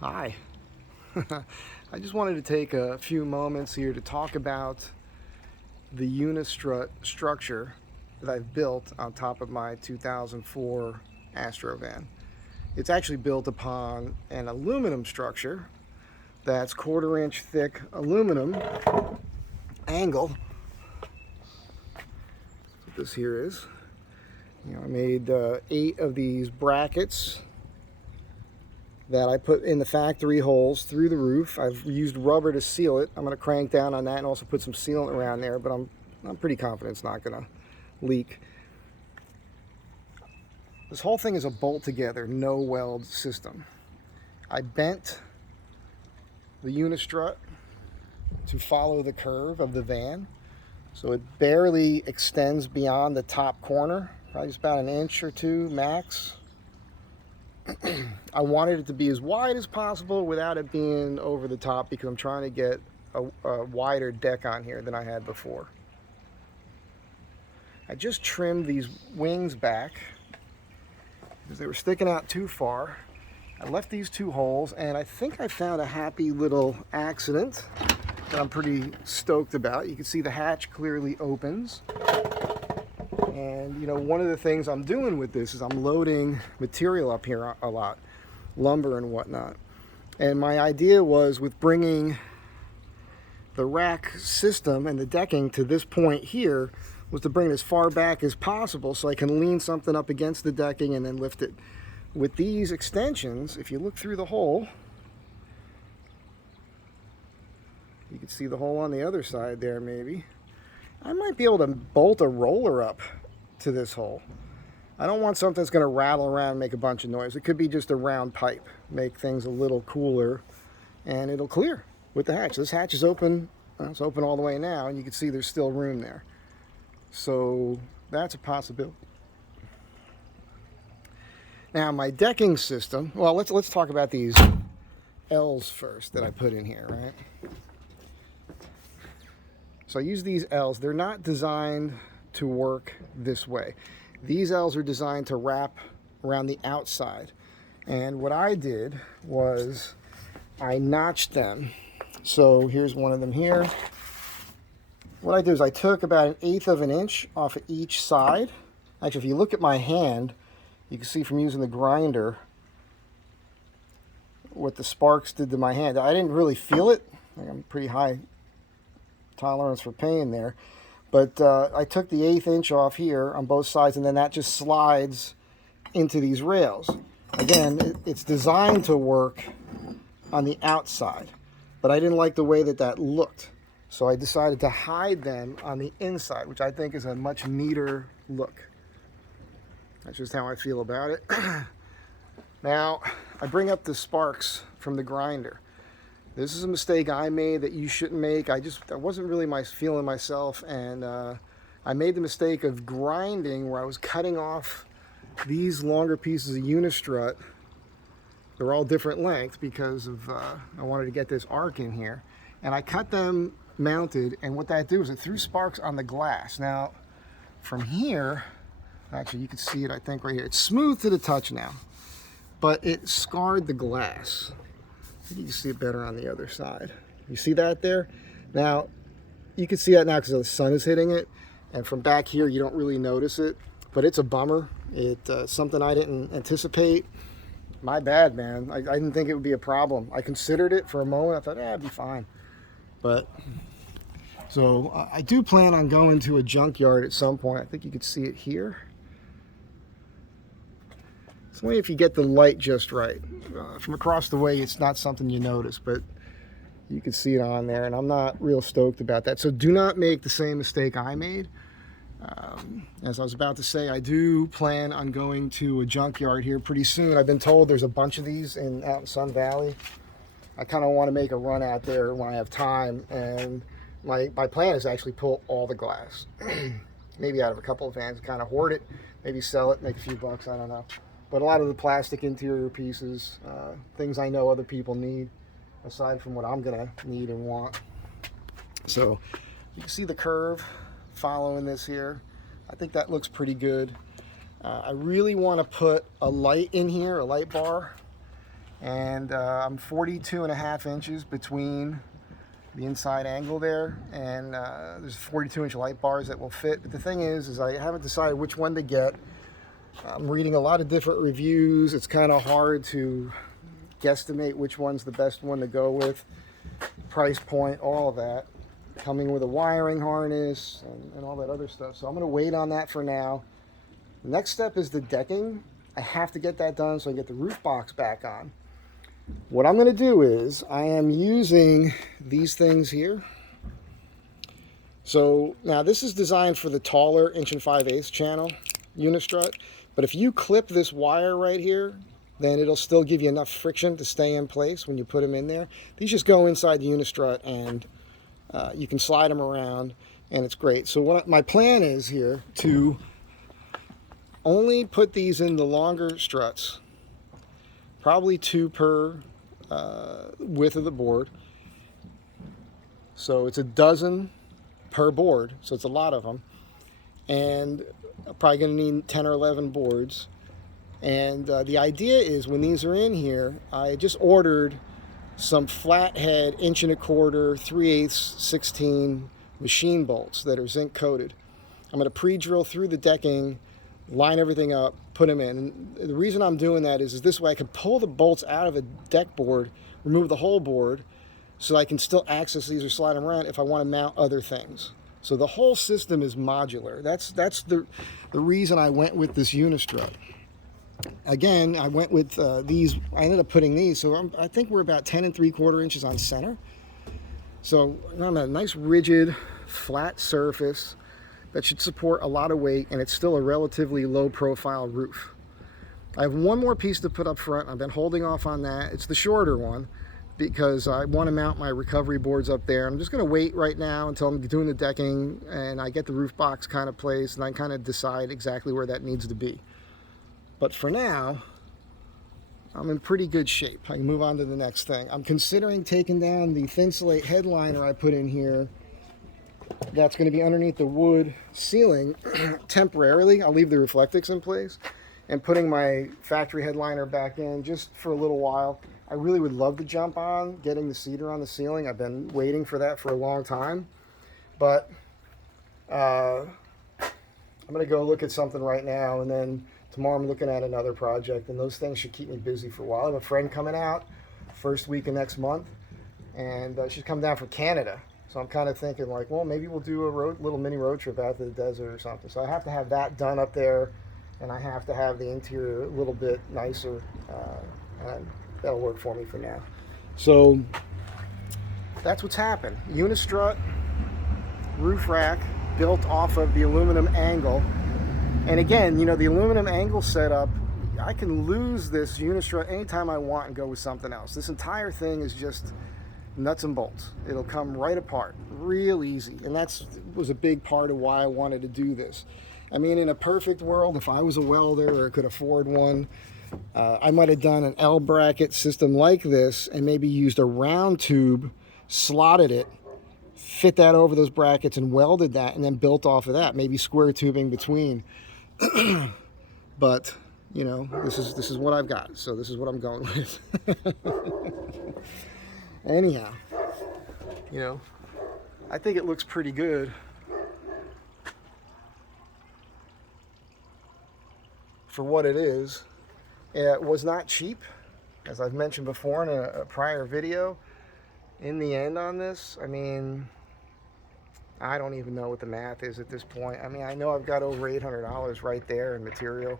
Hi. I just wanted to take a few moments here to talk about the Unistrut structure that I've built on top of my 2004 Astro van. It's actually built upon an aluminum structure that's 1/4 inch thick aluminum angle. That's what this here is. I made 8 of these brackets that I put in the factory holes through the roof. I've used rubber to seal it. I'm going to crank down on that and also put some sealant around there, but I'm pretty confident it's not going to leak. This whole thing is a bolt together, no weld system. I bent the Unistrut to follow the curve of the van, so it barely extends beyond the top corner, probably just about 1 inch or 2 max. I wanted it to be as wide as possible without it being over the top because I'm trying to get a wider deck on here than I had before. I just trimmed these wings back because they were sticking out too far. I left these 2 holes, and I think I found a happy little accident that I'm pretty stoked about. You can see the hatch clearly opens. And one of the things I'm doing with this is I'm loading material up here a lot, lumber and whatnot. And my idea was, with bringing the rack system and the decking to this point here, was to bring it as far back as possible so I can lean something up against the decking and then lift it. With these extensions, if you look through the hole, you can see the hole on the other side there maybe. I might be able to bolt a roller up to this hole. I don't want something that's going to rattle around and make a bunch of noise. It could be just a round pipe, make things a little cooler, and it'll clear with the hatch. This hatch is open. It's open all the way now, and you can see there's still room there. So that's a possibility. Now my decking system, well, let's talk about these L's first that I put in here, right? So I use these L's. They're not designed to work this way. These L's are designed to wrap around the outside. And what I did was I notched them. So here's one of them here. What I did is I took about 1/8 of an inch off of each side. Actually, if you look at my hand, you can see from using the grinder what the sparks did to my hand. I didn't really feel it. I'm pretty high tolerance for pain there, but I took the 1/8 inch off here on both sides, and then that just slides into these rails. Again, it's designed to work on the outside, but I didn't like the way that looked, so I decided to hide them on the inside, which I think is a much neater look. That's just how I feel about it. Now I bring up the sparks from the grinder. This is a mistake I made that you shouldn't make. I wasn't really feeling myself, and I made the mistake of grinding where I was cutting off these longer pieces of Unistrut. They're all different lengths because of I wanted to get this arc in here, and I cut them mounted, and what that did was it threw sparks on the glass. Now from here, actually you can see it, I think right here, it's smooth to the touch now, but it scarred the glass. You can see it better on the other side. You see that there? Now, you can see that now because the sun is hitting it, and from back here you don't really notice it, but it's a bummer. It's something I didn't anticipate. My bad, man. I didn't think it would be a problem. I considered it for a moment. I thought, it'd be fine. But, so I do plan on going to a junkyard at some point. I think you could see it here. It's only if you get the light just right. From across the way, it's not something you notice, but you can see it on there, and I'm not real stoked about that. So do not make the same mistake I made. As I was about to say, I do plan on going to a junkyard here pretty soon. I've been told there's a bunch of these out in Sun Valley. I kind of want to make a run out there when I have time, and my plan is to actually pull all the glass. Maybe out of a couple of vans, kind of hoard it, maybe sell it, make a few bucks, I don't know. But a lot of the plastic interior pieces, things I know other people need, aside from what I'm gonna need and want. So you can see the curve following this here. I think that looks pretty good. I really want to put a light in here, a light bar, And I'm 42.5 inches between the inside angle there, and there's 42-inch light bars that will fit. But the thing is I haven't decided which one to get. I'm reading a lot of different reviews. It's kind of hard to guesstimate which one's the best one to go with. Price point, all of that. Coming with a wiring harness and all that other stuff. So I'm going to wait on that for now. The next step is the decking. I have to get that done so I can get the roof box back on. What I'm going to do is I am using these things here. So now this is designed for the taller 1 5/8" channel Unistrut, but if you clip this wire right here, then it'll still give you enough friction to stay in place when you put them in there. These just go inside the Unistrut, and you can slide them around, and it's great. So what my plan is here to only put these in the longer struts. Probably 2 per width of the board. So it's a dozen per board, so it's a lot of them. And I'm probably going to need 10 or 11 boards. And the idea is when these are in here, I just ordered some flathead 1 1/4, 3/8, 16 machine bolts that are zinc coated. I'm going to pre-drill through the decking, line everything up, put them in. And the reason I'm doing that is this way I can pull the bolts out of a deck board, remove the whole board, so I can still access these or slide them around if I want to mount other things. So the whole system is modular. That's the reason I went with this Unistrut. Again, I went with these. I ended up putting these, so I think we're about 10 3/4 inches on center. So I'm at a nice rigid, flat surface that should support a lot of weight, and it's still a relatively low profile roof. I have one more piece to put up front. I've been holding off on that. It's the shorter one because I want to mount my recovery boards up there. I'm just going to wait right now until I'm doing the decking and I get the roof box kind of placed, and I kind of decide exactly where that needs to be. But for now, I'm in pretty good shape. I can move on to the next thing. I'm considering taking down the thin slate headliner I put in here. That's going to be underneath the wood ceiling temporarily. I'll leave the Reflectix in place and putting my factory headliner back in just for a little while. I really would love to jump on getting the cedar on the ceiling. I've been waiting for that for a long time. But I'm going to go look at something right now, and then tomorrow I'm looking at another project, and those things should keep me busy for a while. I have a friend coming out first week of next month, and she's come down from Canada. So I'm kind of thinking like, well, maybe we'll do a little mini road trip out to the desert or something. So I have to have that done up there, and I have to have the interior a little bit nicer, and that'll work for me for now. So that's what's happened. Unistrut roof rack built off of the aluminum angle. And again, you know, the aluminum angle setup, I can lose this Unistrut anytime I want and go with something else. This entire thing is just nuts and bolts. It'll come right apart real easy, and that was a big part of why I wanted to do this. I mean, in a perfect world, if I was a welder or could afford one, I might have done an L bracket system like this and maybe used a round tube, slotted it, fit that over those brackets and welded that, and then built off of that, maybe square tubing between. But you know, this is what I've got, so this is what I'm going with. Anyhow, you know, I think it looks pretty good for what it is. It was not cheap, as I've mentioned before in a prior video. In the end on this, I mean, I don't even know what the math is at this point. I mean, I know I've got over $800 right there in material,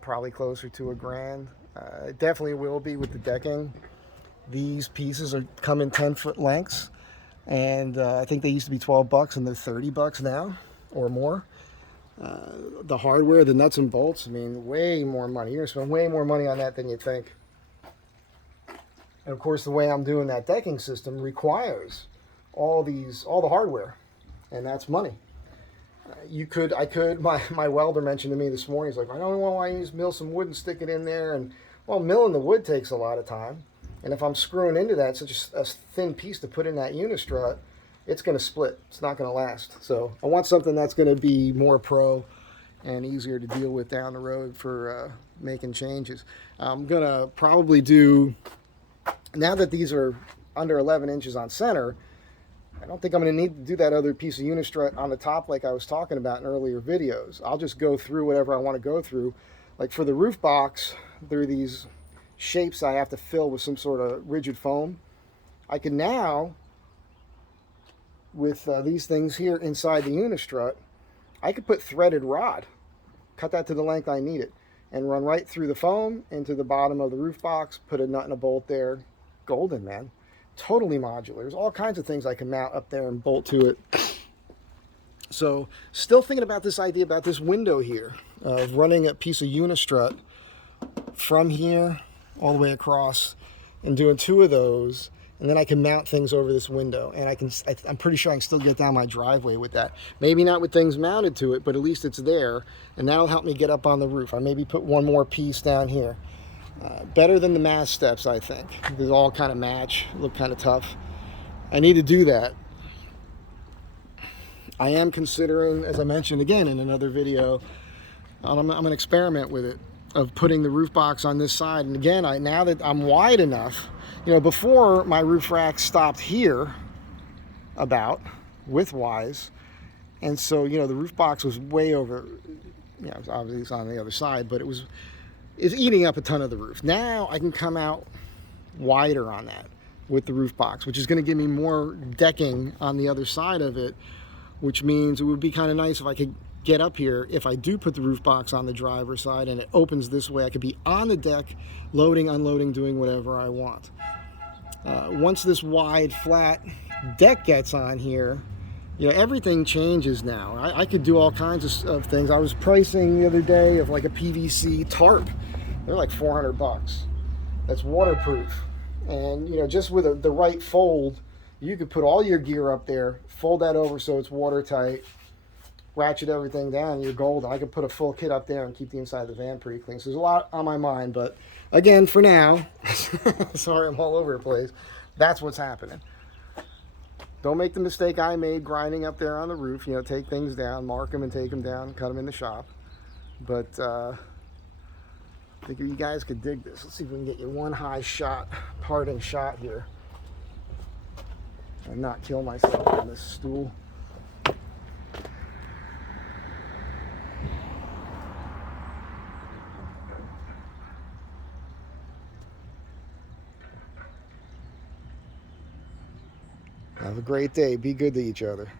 probably closer to $1,000. It definitely will be with the decking. These pieces come in 10-foot lengths, and I think they used to be $12 and they're $30 now or more. The hardware, the nuts and bolts, I mean, way more money. You're gonna spend way more money on that than you think. And of course, the way I'm doing that decking system requires all the hardware, and that's money. My welder mentioned to me this morning, he's like, I don't want to mill some wood and stick it in there. And well, milling the wood takes a lot of time. And if I'm screwing into that, such a thin piece to put in that Unistrut, it's going to split. It's not going to last. So I want something that's going to be more pro and easier to deal with down the road for making changes. I'm gonna probably do, now that these are under 11 inches on center, I don't think I'm going to need to do that other piece of Unistrut on the top like I was talking about in earlier videos. I'll just go through whatever I want to go through. Like for the roof box, there are these shapes I have to fill with some sort of rigid foam. I can now, with these things here inside the Unistrut, I could put threaded rod, cut that to the length I need it, and run right through the foam into the bottom of the roof box, put a nut and a bolt there. Golden, man. Totally modular. There's all kinds of things I can mount up there and bolt to it. So still thinking about this idea about this window here, of running a piece of Unistrut from here all the way across and doing 2 of those, and then I can mount things over this window, and I'm pretty sure I can still get down my driveway with that. Maybe not with things mounted to it, but at least it's there, and that'll help me get up on the roof. I maybe put one more piece down here. Better than the mast steps, I think. They all kind of match, look kind of tough. I need to do that. I am considering, as I mentioned again in another video, I'm going to experiment with it, of putting the roof box on this side. And again, now that I'm wide enough, you know, before my roof rack stopped here about width-wise, and so, you know, the roof box was way over, you know, obviously it's on the other side, but it's eating up a ton of the roof. Now I can come out wider on that with the roof box, which is going to give me more decking on the other side of it, which means it would be kind of nice if I could get up here. If I do put the roof box on the driver's side and it opens this way, I could be on the deck, loading, unloading, doing whatever I want. Once this wide, flat deck gets on here, you know, everything changes now. I could do all kinds of things. I was pricing the other day of like a PVC tarp. They're like 400 bucks. That's waterproof. And, you know, just with the right fold, you could put all your gear up there, fold that over so it's watertight, ratchet everything down, you're golden. I could put a full kit up there and keep the inside of the van pretty clean. So there's a lot on my mind, but again, for now, sorry I'm all over the place, that's what's happening. Don't make the mistake I made grinding up there on the roof. You know, take things down, mark them and take them down, cut them in the shop. But I think you guys could dig this. Let's see if we can get you one high shot, parting shot here, and not kill myself on this stool. Have a great day. Be good to each other.